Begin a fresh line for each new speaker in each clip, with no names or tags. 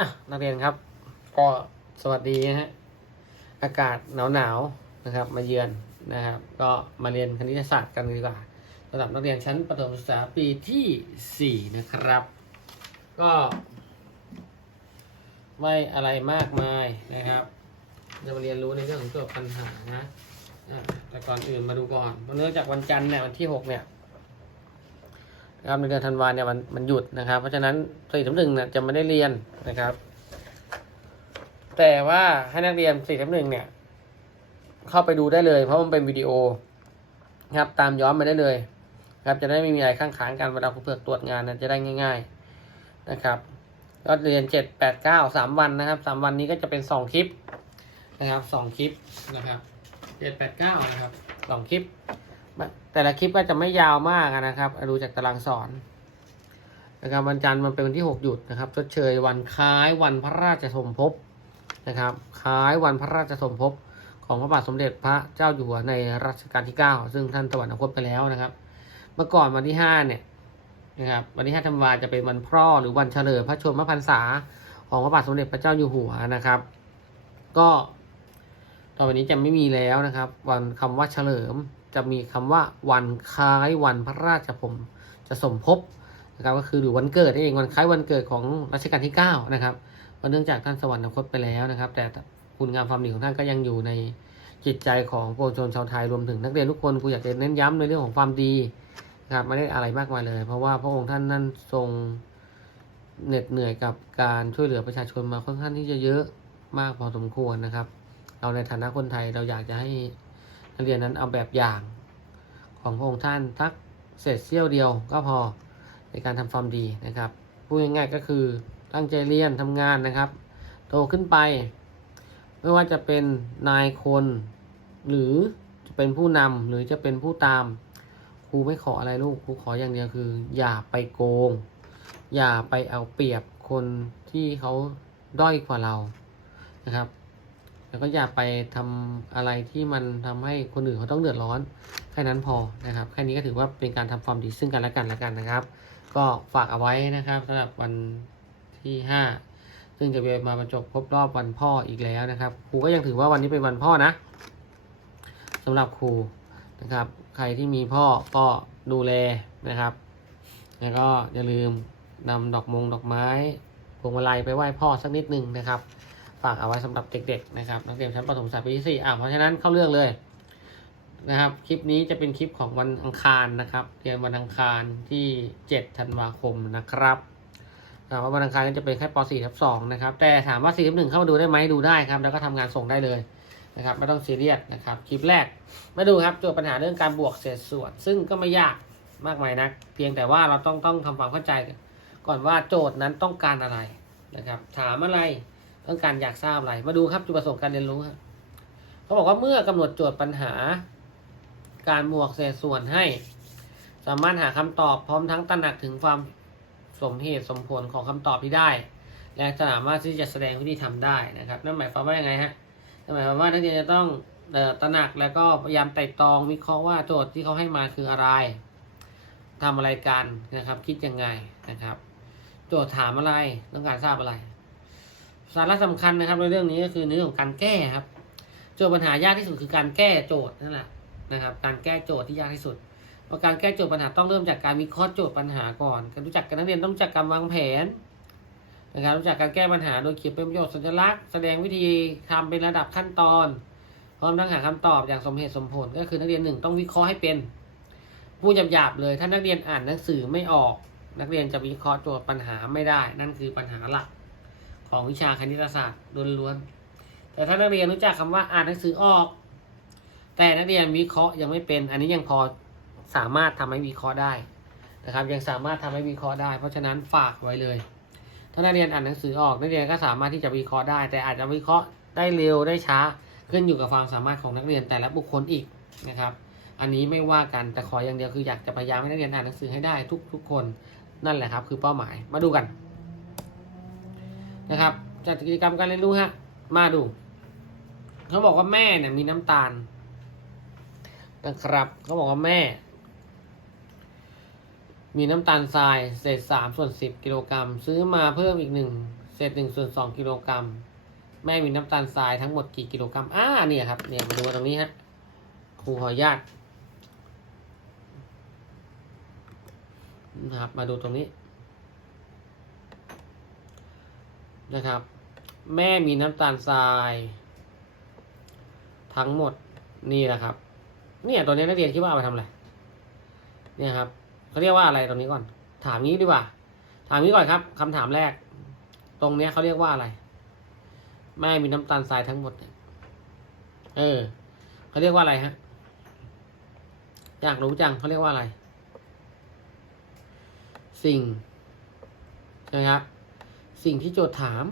อะนักเรียนครับ ก็สวัสดีนะฮะอากาศหนาวหนาวๆนะครับ มาเยือนนะครับ ก็มาเรียนคณิตศาสตร์กันดีกว่าสำหรับนักเรียนชั้นประถมศึกษาปีที่สี่นะครับ ก็ไม่อะไรมากมายนะครับจะมาเรียนรู้ในเรื่องของตัวปัญหานะอะแต่ก่อนอื่นมาดูก่อนเนื่องจากวันจันทร์เนี่ยวันที่หกเนี่ย นะครับในเดือนธันวาเนี่ยมันมันหยุดนะครับ เพราะฉะนั้นสี่ทับหนึ่งเนี่ยจะไม่ได้เรียนนะครับ แต่ว่าให้นักเรียนสี่ทับหนึ่งเนี่ย เข้าไปดูได้เลย เพราะมันเป็นวิดีโอนะครับตามย้อนมาได้เลยนะครับจะได้ไม่มีอะไรข้างค้างกันเวลาครูเผือกตรวจงานนะจะได้ง่าย ๆนะครับก็เรียนเจ็ดแปดเก้าสามวันนะครับสามวันนี้ก็จะเป็นสองคลิปนะครับสองคลิปนะครับเจ็ดแปดเก้านะครับสองคลิป แต่ละคลิปก็จะไม่ยาวมากนะครับดูจากตารางสอนนะครับวันจันทร์มันเป็นวันที่ 6 หยุดนะครับชดเชยวันคล้ายวันพระราชสมภพนะครับคล้ายวันพระราชสมภพของพระบาทสมเด็จพระเจ้าอยู่หัวในรัชกาลที่ 9 ซึ่งท่านสวรรคตไปแล้วนะครับ เมื่อก่อนวันที่ 5 เนี่ยนะครับวันที่ 5 ธันวาจะเป็นวันพ่อหรือวันเฉลิมพระชนมพรรษาของพระบาทสมเด็จพระเจ้าอยู่หัวนะครับ ก็ต่อไปนี้จะไม่มีแล้วนะครับ วันคำว่าเฉลิม จะมีคำว่าวันคล้ายวันพระราชผมจะสมภพนะครับก็คือหรือวันเกิดนั่นเองวันคล้ายวันเกิดของรัชกาลที่9นะครับเพราะเนื่องจากท่านสวรรคตไปแล้วนะครับ แต่คุณงามความดีของท่านก็ยังอยู่ในจิตใจของปวงชนชาวไทยรวมถึงนักเรียนทุกคนครูอยากจะเน้นย้ำในเรื่องของความดีนะครับไม่ได้อะไรมากมายเลย เพราะว่าพระองค์ท่านนั้นทรงเหน็ดเหนื่อยกับการช่วยเหลือประชาชนมาค่อนข้างที่จะเยอะมากพอสมควรนะครับ เราในฐานะคนไทยเราอยากจะให้ นักเรียนนั้นเอาแบบอย่างของพระองค์ท่านทักเศษเสี้ยวเดียวก็พอในการทำความดีนะครับพูดง่ายๆก็คือตั้งใจเรียนทำงานนะครับ โตขึ้นไป ไม่ว่าจะเป็นนายคน หรือจะเป็นผู้นำหรือจะเป็นผู้ตามครูไม่ขออะไรลูกครูขออย่างเดียวคือ อย่าไปโกง อย่าไปเอาเปรียบคนที่เขาด้อยกว่าเรานะครับ แล้วก็อย่าไปทำอะไรที่มันทำให้คนอื่นเขาต้องเดือดร้อนแค่นั้นพอนะครับแค่นี้ก็ถือว่าเป็นการทำความดีซึ่งกันและกันและกันนะครับ ก็ฝากเอาไว้นะครับสำหรับวันที่ห้าซึ่งจะเป็นมาบรรจบครบรอบวันพ่ออีกแล้วนะครับครูก็ยังถือว่าวันนี้เป็นวันพ่อนะสำหรับครูนะครับ ใครที่มีพ่อก็ดูแลนะครับ แล้วก็อย่าลืมนำดอกมงดอกไม้พวงมาลัยไปไหว้พ่อสักนิดหนึ่งนะครับ ฝากเอาไว้สำหรับเด็กๆนะครับนักเรียนชั้นประถมศึกษาปีที่สี่อะเพราะฉะนั้นเข้าเรื่องเลยนะครับ คลิปนี้จะเป็นคลิปของวันอังคารนะครับเรียนวันอังคารที่7ธันวาคมนะครับถามว่าวันอังคารก็จะเป็นแค่ป .4 ทับ2นะครับ แต่ถามว่า4ทับ1เข้ามาดูได้ไหมดูได้ครับ แล้วก็ทำงานส่งได้เลยนะครับ ไม่ต้องซีเรียสนะครับ คลิปแรก มาดูครับโจทย์ปัญหาเรื่องการบวกเศษส่วน ซึ่งก็ไม่ยากมากมายนัก เพียงแต่ว่าเราต้องต้องทำความเข้าใจก่อนว่าโจทย์นั้นต้องการอะไรนะครับ ถามอะไร ต้องการอยากทราบอะไร มาดูครับจุดประสงค์การเรียนรู้ครับเขาบอกว่าเมื่อกำหนดโจทย์ปัญหา การบวกเศษส่วนให้ สามารถหาคำตอบพร้อมทั้งตระหนักถึงความสมเหตุสมผลของคำตอบที่ได้ และสามารถที่จะแสดงวิธีทำได้นะครับ นั่นหมายความว่ายังไงฮะนั่นหมายความว่านักเรียนจะต้องตระหนักแล้วก็พยายามไต่ตรองวิเคราะห์ว่าโจทย์ที่เขาให้มาคืออะไรทำอะไรกันนะครับ คิดยังไงนะครับ โจทย์ถามอะไรต้องการทราบอะไร สาระสำคัญนะครับ ในเรื่องนี้ก็คือในเรื่อของการแก้ครับ โจทย์ปัญหายากที่สุดคือการแก้โจทย์นั่นแหละนะครับ การแก้โจทย์ที่ยากที่สุดเพราะการแก้โจทย์ปัญหาต้องเริ่มจากการวิเคราะห์โจทย์ปัญหาก่อนการรู้จักกันนักเรียนต้องรู้จักการวางแผนนะครับรู้จักการแก้ปัญหาโดยเขียนเป็นประโยชน์สัญลักษณ์แสดงวิธีทำเป็นระดับขั้นตอนพร้อมทั้งหาคำตอบอย่างสมเหตุสมผลก็คือนักเรียนหนึ่งต้องวิเคราะห์ให้เป็นพูดหยาบๆเลย ถ้านักเรียนอ่านหนังสือไม่ออก นักเรียนจะวิเคราะห์โจทย์ปัญหาไม่ได้ นั่นคือปัญหาหลัก ของวิชาคณิตศาสตร์ล้วนๆแต่ถ้านักเรียนรู้จักคำว่าอ่านหนังสือออก แต่นักเรียนวิเคราะห์ยังไม่เป็น อันนี้ยังพอสามารถทำให้วิเคราะห์ได้นะครับ ยังสามารถทำให้วิเคราะห์ได้ เพราะฉะนั้นฝากไว้เลย ถ้านักเรียนอ่านหนังสือออกนักเรียนก็สามารถที่จะวิเคราะห์ได้ แต่อาจจะวิเคราะห์ได้เร็วได้ช้าขึ้นอยู่กับความสามารถของนักเรียนแต่ละบุคคลอีกนะครับ อันนี้ไม่ว่ากันแต่ขออย่างเดียวคืออยากจะพยายามให้นักเรียนอ่านหนังสือให้ได้ทุกทุกคนนั่นแหละครับ คือเป้าหมายมาดูกัน นะครับจัดกิจกรรมการเรียนรู้ฮะ มาดู เขาบอกว่าแม่เนี่ยมีน้ำตาล นะครับ เขาบอกว่าแม่ มีน้ำตาลทราย เศษสามส่วนสิบกิโลกรัม ซื้อมาเพิ่มอีกหนึ่งเศษหนึ่งส่วนสองกิโลกรัม แม่มีน้ำตาลทรายทั้งหมดกี่กิโลกรัมอ่าเนี่ยครับ เนี่ยมาดูตรงนี้ฮะครูขออนุญาตนะครับ มาดูตรงนี้ นะครับ แม่มีน้ำตาลทราย ทั้งหมดนี่แหละครับ เนี่ยตัวนี้นักเรียนคิดว่าเอาไปทำอะไรเนี่ยครับเขาเรียกว่าอะไรตรงนี้ก่อน ถามนี้ดีกว่า ถามนี้ก่อนครับคำถามแรก ตรงเนี้ยเขาเรียกว่าอะไร แม่มีน้ำตาลทรายทั้งหมดเนี่ยเออเขาเรียกว่าอะไรฮะอยากรู้จังเขาเรียกว่าอะไร สิ่งใช่ไหมครับ สิ่งที่โจทย์ถาม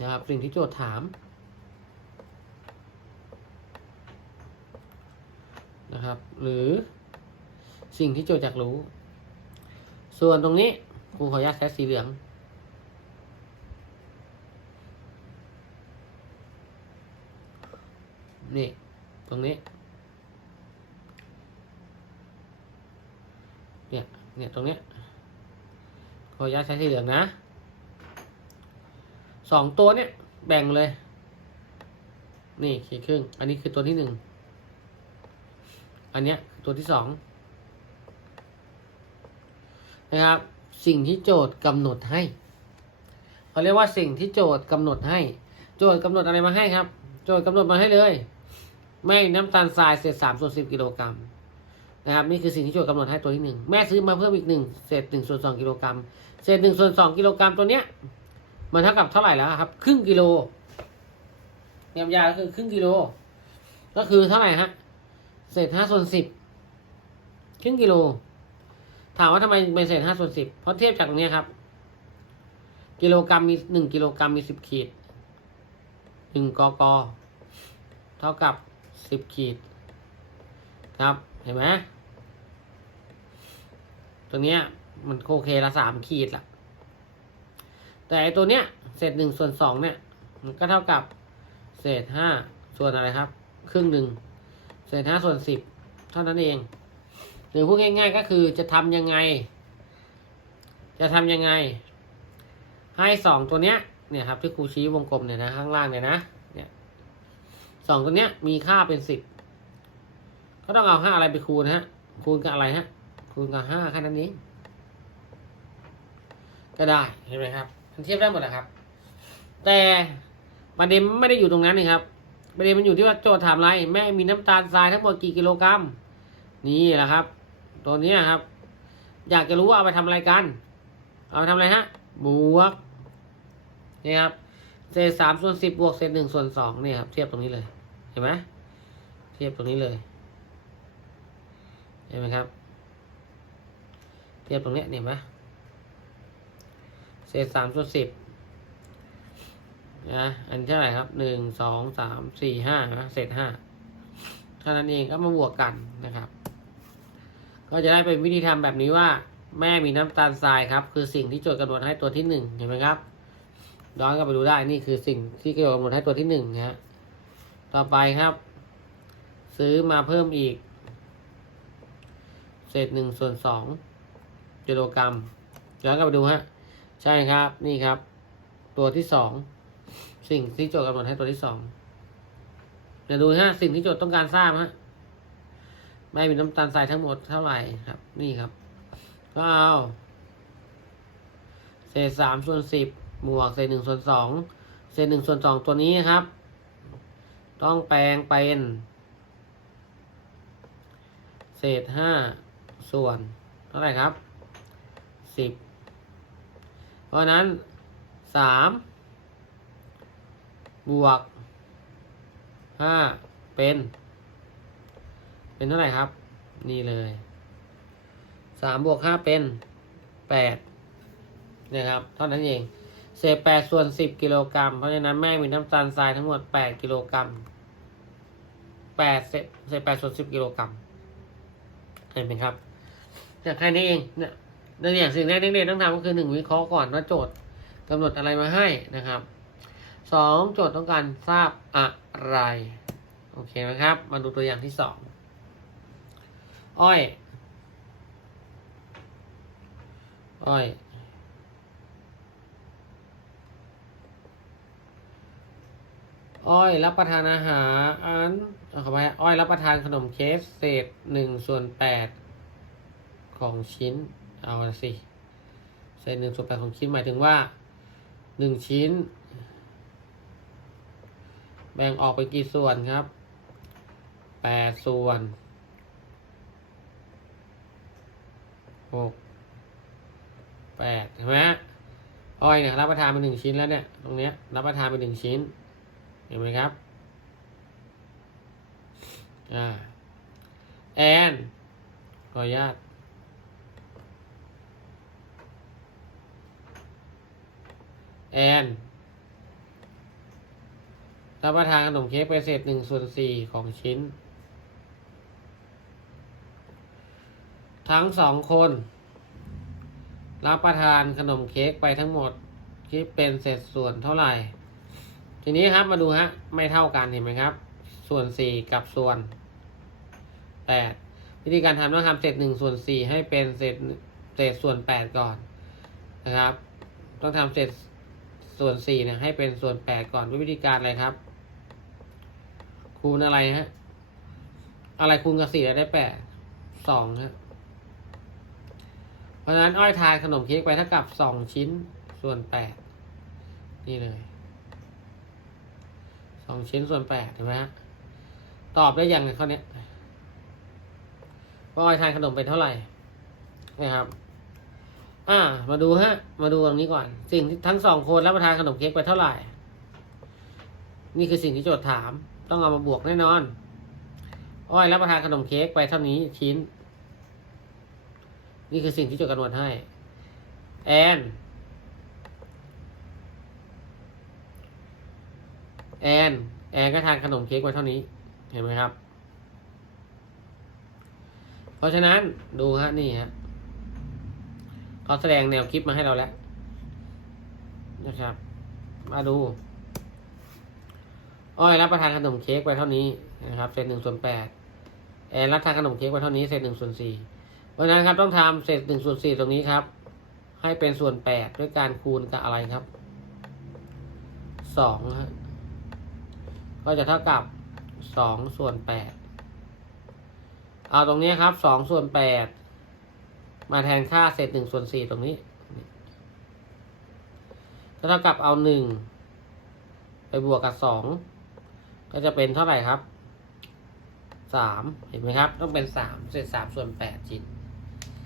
นะครับ สิ่งที่โจทย์ถาม นะครับ หรือสิ่งที่โจทย์อยากรู้ ส่วนตรงนี้ครูขออนุญาตใช้สีเหลืองนี่ ตรงนี้ เนี่ย เนี่ยตรงเนี้ยขออนุญาตใช้สีเหลืองนะสองตัวเนี่ยแบ่งเลย นี่ขีดครึ่ง อันนี้คือตัวที่หนึ่งอันเนี้ยตัวที่สองนะครับ สิ่งที่โจทย์กำหนดให้เขาเรียกว่าสิ่งที่โจทย์กำหนดให้ โจทย์กำหนดอะไรมาให้ครับ โจทย์กำหนดมาให้เลย ไม่น้ำตาลทรายเศษสามส่วนสิบกิโลกรัม นะครับนี่คือสิ่งที่โจทย์กำหนดให้ตัวที่หนึ่งแม่ซื้อมาเพิ่มอีกหนึ่งเศษหนึ่งส่วนสองกิโลกรัมเศษหนึ่งส่วนสองกิโลกรัมตัวเนี้ยมันเท่ากับเท่าไหร่แล้วครับครึ่งกิโลยำยาก็คือครึ่งกิโล ก็คือเท่าไหร่ฮะเศษห้าส่วนสิบครึ่งกิโล ถามว่าทำไมเป็นเศษห้าส่วนสิบเพราะเทียบจากตรงนี้ครับ กิโลกรัมมีหนึ่งกิโลกรัมมีสิบขีดหนึ่งกกเท่ากับสิบขีดครับ เห็นไหม ตัวเนี้ย มันโอเคละสามขีดละแต่ไอตัวเนี้ยเศษหนึ่งส่วนสองเนี่ย มันก็เท่ากับเศษห้าส่วนอะไรครับ ครึ่งหนึ่งเศษห้าส่วนสิบเท่านั้นเองหรือพูดง่ายๆก็คือจะทำยังไง จะทำยังไง ให้สองตัวเนี้ยเนี่ยครับที่ครูชี้วงกลมเนี่ยนะข้างล่างเนี่ยนะเนี่ยสองตัวเนี้ยมีค่าเป็นสิบก็ต้องเอาห้าอะไรไปคูณฮะคูณกับอะไรฮะ คูณกับห้าแค่นั้นเองก็ได้เห็นไหมครับมันเทียบได้หมดแหละครับ แต่ประเด็นไม่ได้อยู่ตรงนั้นนี่ครับประเด็นมันอยู่ที่ว่าโจทย์ถามอะไร แม่มีน้ำตาลทรายทั้งหมดกี่กิโลกรัม นี่แหละครับ ตัวนี้ครับ อยากจะรู้ว่าเอาไปทำอะไรกัน เอาไปทำอะไรฮะบวกนี่ครับเศษสามส่วนสิบบวกเศษหนึ่งส่วนสองนี่ครับ เทียบตรงนี้เลย เห็นไหมเทียบตรงนี้เลย เห็นไหมครับ ทียบตรงเนี้ยเห็นไหมเศษสามส่วนสิบนะอันเท่าไหร่ครับหนึ่งสองสามสี่ห้านะเศษห้าเท่านั้นเองก็มาบวกกันนะครับ ก็จะได้เป็นวิธีทำแบบนี้ว่า แม่มีน้ำตาลทรายครับ คือสิ่งที่โจทย์กำหนดให้ตัวที่หนึ่งเห็นไหมครับย้อนกลับไปดูได้นี่คือสิ่งที่โจทย์กำหนดให้ตัวที่หนึ่งนะฮะต่อไปครับ ซื้อมาเพิ่มอีก เศษหนึ่งส่วนสอง กิโลกรัมย้อนกลับไปดูฮะใช่ครับนี่ครับ ตัวที่สองสิ่งที่โจทย์กำหนดให้ตัวที่สองเดี๋ยวดูฮะสิ่งที่โจทย์ต้องการทราบฮะไม่มีน้ำตาลทรายทั้งหมดเท่าไหร่ครับ นี่ครับ ก็เอาเศษสามส่วนสิบบวกเศษหนึ่งส่วนสองเศษหนึ่งส่วนสองตัวนี้ครับ ต้องแปลงเป็นเศษห้าส่วนเท่าไหร่ครับ สิบเพราะนั้นสามบวกห้าเป็น เป็นเท่าไหร่ครับ นี่เลยสามบวกห้าเป็นแปดนะครับเท่านั้นเอง เศษแปดส่วนสิบกิโลกรัมเพราะฉะนั้นแม่มีน้ำตาลทรายทั้งหมดแปดกิโลกรัมแปดเศษแปดส่วนสิบกิโลกรัมเห็นไหมครับจากแค่นี้เองเนี่ย นักเรียสิ่งแรกนักเรียนต้องทำก็คือหนึ่งวิเคราะห์ก่อนว่าโจทย์กำหนดอะไรมาให้นะครับสองโจทย์ต้องการทราบอะไร โอเคไหมครับ มาดูตัวอย่างที่สองอ้อยอ้อยอ้อยรับประทานอาหารอันเอาเข้าไปอ้อยรับประทานขนมเค้กเศษหนึ่งส่วนแปดของชิ้น เอาละสิเศษหนึ่งส่วนแปดของชิ้นหมายถึงว่าหนึ่งชิ้น แบ่งออกไปกี่ส่วนครับแปดส่วนหกแปดใช่ไหมอ้อยเนี่ยรับประทานไปหนึ่งชิ้นแล้วเนี่ย ตรงเนี้ยรับประทานไปหนึ่งชิ้น เห็นไหมครับ อ่า แอนขออนุญาต แอนรับประทานขนมเค้กไปเศษหนึ่งส่วนสี่ของชิ้น ทั้งสองคน รับประทานขนมเค้กไปทั้งหมดคิดเป็นเศษส่วนเท่าไหร่ ทีนี้ครับมาดูฮะ ไม่เท่ากันเห็นไหมครับ ส่วนสี่กับส่วนแปดวิธีการทำต้องทำเศษหนึ่งส่วนสี่ให้เป็นเศษเศษส่วนแปดก่อนนะครับ ต้องทำเศษ ส่วนสี่เนี่ยให้เป็นส่วนแปดก่อนด้วยวิธีการอะไรครับ คูณอะไรฮะ อะไรคูณกับสี่แล้วได้แปดสองฮะเพราะฉะนั้นอ้อยทานขนมเค้กไปเท่ากับสองชิ้นส่วนแปดนี่เลยสองชิ้นส่วนแปดเห็นไหมฮะตอบได้ยังในข้อเนี้ยว่าอ้อยทานขนมไปเท่าไหร่นะครับ อ่า มาดูฮะ มาดูตรงนี้ก่อน สิ่งที่ทั้งสองคนรับประทานขนมเค้กไปเท่าไหร่ นี่คือสิ่งที่โจทย์ถาม ต้องเอามาบวกแน่นอน อ้อยรับประทานขนมเค้กไปเท่านี้ชิ้น นี่คือสิ่งที่โจทย์คำหนวณให้ แอนแอนแอนก็ทานขนมเค้กไปเท่านี้ เห็นไหมครับ เพราะฉะนั้นดูฮะนี่ฮะ เขาแสดงแนวคลิปมาให้เราแล้ว นะครับ มาดู อ้อยรับประทานขนมเค้กไปเท่านี้นะครับเศษหนึ่งส่วนแปดแอนรับทานขนมเค้กไปเท่านี้เศษหนึ่งส่วนสี่เพราะนั้นครับต้องทำเศษหนึ่งส่วนสี่ตรงนี้ครับ ให้เป็นส่วนแปดด้วยการคูณกับอะไรครับสองฮะก็จะเท่ากับสองส่วนแปดเอาตรงนี้ครับสองส่วนแปด มาแทนค่าเศษหนึ่งส่วนสี่ตรงนี้ก็เท่ากับเอาหนึ่งไปบวกกับสองก็จะเป็นเท่าไหร่ครับสามเห็นไหมครับ ต้องเป็นสามเศษสามส่วนแปดชิ้น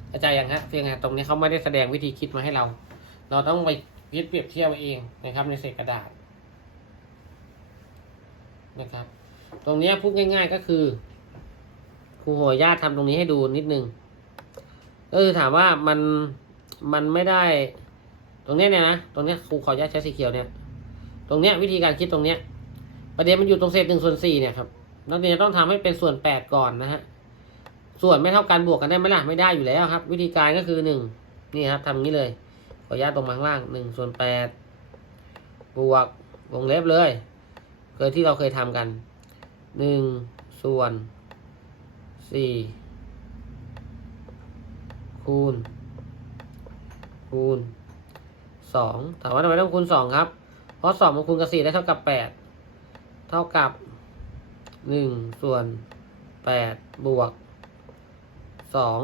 เข้าใจยังฮะเพียงไงตรงนี้เขาไม่ได้แสดงวิธีคิดมาให้เรา เราต้องไปคิดเปรียบเทียบเอาเองนะครับในเศษกระดาษนะครับ ตรงนี้พูดง่าย ๆก็คือครูโหญาติทำตรงนี้ให้ดูนิดนึง ก็คือถามว่ามันมันไม่ได้ ตรงเนี้ยเนี่ยนะตรงเนี้ยครูขออนุญาตใช้สีเขียวเนี่ย ตรงเนี้ยวิธีการคิดตรงเนี้ย ประเด็นมันอยู่ตรงเศษหนึ่งส่วนสี่เนี่ยครับนักเรียนจะต้องทำให้เป็นส่วนแปดก่อนนะฮะส่วนไม่เท่ากันบวกกันได้ไหมล่ะไม่ได้อยู่แล้วครับ วิธีการก็คือหนึ่งนี่ครับทำงนี้เลยขออนุญาตตรงมาข้างล่างหนึ่งส่วนแปดบวกวงเล็บเลย เคยที่เราเคยทำกันหนึ่งส่วนสี่ คูณ คูณสองถามว่าทำไมต้องคูณสองครับ เพราะสองมันคูณกับสี่ได้เท่ากับแปดเท่ากับหนึ่งส่วนแปดบวกสอง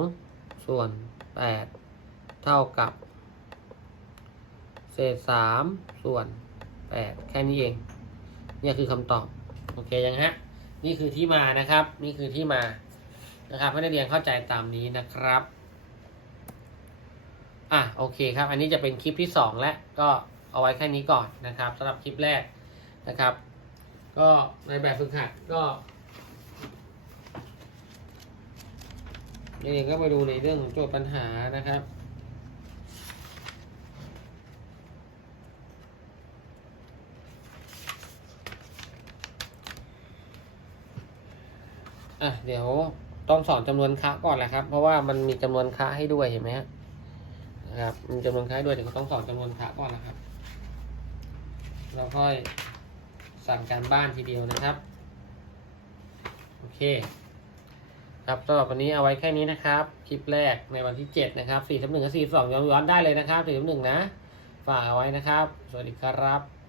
ส่วนแปดเท่ากับ เศษสามส่วนแปดแค่นี้เอง นี่คือคำตอบ โอเคยังฮะ นี่คือที่มานะครับ นี่คือที่มานะครับให้นักเรียนเข้าใจตามนี้นะครับ อะโอเคครับ อันนี้จะเป็นคลิปที่สองแล้วก็เอาไว้แค่นี้ก่อนนะครับสำหรับคลิปแรกนะครับ ก็ในแบบฝึกหัดก็นี่ก็มาดูในเรื่องของโจทย์ปัญหานะครับ อะเดี๋ยวต้องสอนจำนวนคะก่อนแหละครับ เพราะว่ามันมีจำนวนคะให้ด้วยเห็นไหมฮะ นะครับมีจำนวนคะให้ด้วยเดี๋ยวก็ต้องสอนจำนวนคะก่อนนะครับ เราค่อยสั่งการบ้านทีเดียวนะครับ โอเค ครับสำหรับวันนี้เอาไว้แค่นี้นะครับ คลิปแรกในวันที่ 7 นะครับ4 1กับ4 2ย้อนย้อนได้เลยนะครับสี่สหนึ่งนะ ฝากเอาไว้นะครับ สวัสดีครับ